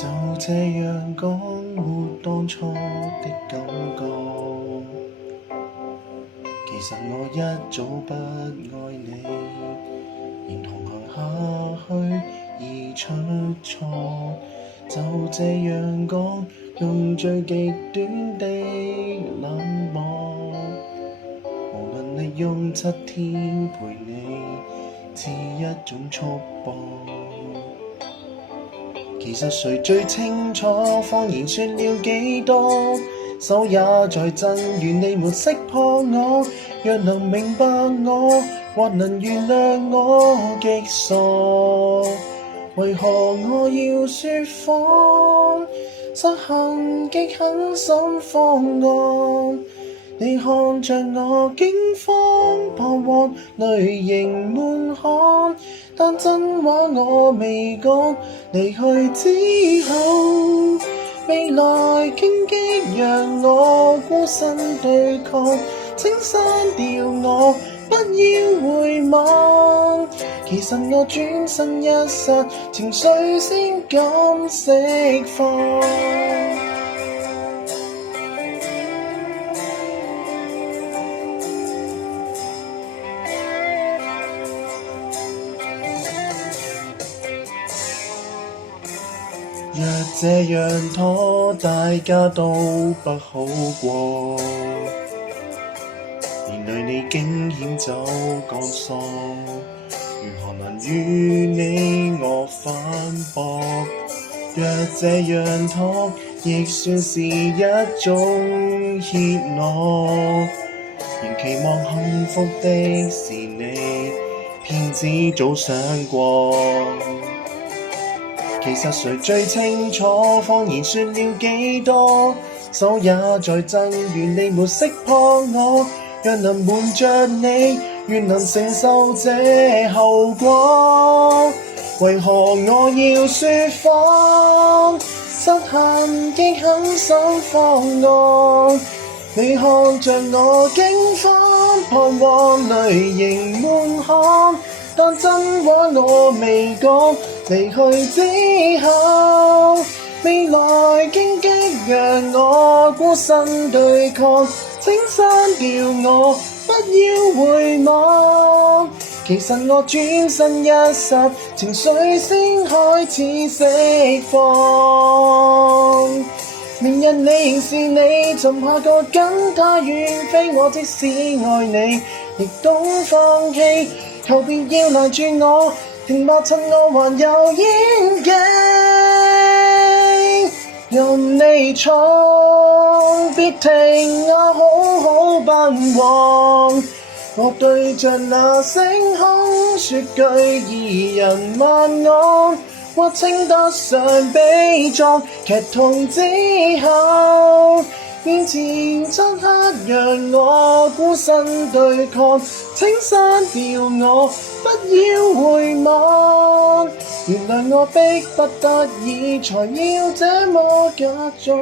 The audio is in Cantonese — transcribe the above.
就這樣講沒當初的感覺，其實我一早不愛你，連同行下去已出錯，就這樣講，用最極短的冷漠，無論你用7天陪你，似一種束縛。其實誰最清楚，謊言說了幾多，手也在震，願你沒識破我。若能明白我，或能原諒我極傻，為何我要說謊？失衡極狠心方案，你看着我驚慌彷徨，淚盈滿腔，但真話我未講。離去之後，未來荊棘讓我孤身對抗，請刪掉我，不要回望。其實我轉身一剎，情緒先敢釋放。若這樣拖，大家都不好過，連累你驚險走鋼索，如何能與你我反駁？若這樣拖，亦算是一種怯懦，仍期望幸福的是你，騙子早想過。其實誰最清楚，謊言說了幾多，手也在震，願你沒識破我。若能瞞着你，願能承受這後果。為何我要說謊？失衡極狠心方案，你看着我驚慌彷徨，淚盈滿腔，但真話我未講。離去之後，未來荊棘讓我孤身對抗，請刪掉我，不要回望。其實我轉身一剎，情緒先開始釋放。明日你仍是你，尋下個跟他遠飛，我即使愛你，亦懂放棄，求別要攔住我。停吧，趁我還有演技，任你闖，別停啊，好好奔往。我對着那星空說句二人晚安，或稱得上悲壯。劇痛之後，面前漆黑讓我孤身對抗，請刪掉我，不要回望。原諒我迫不得已才要這麼假裝。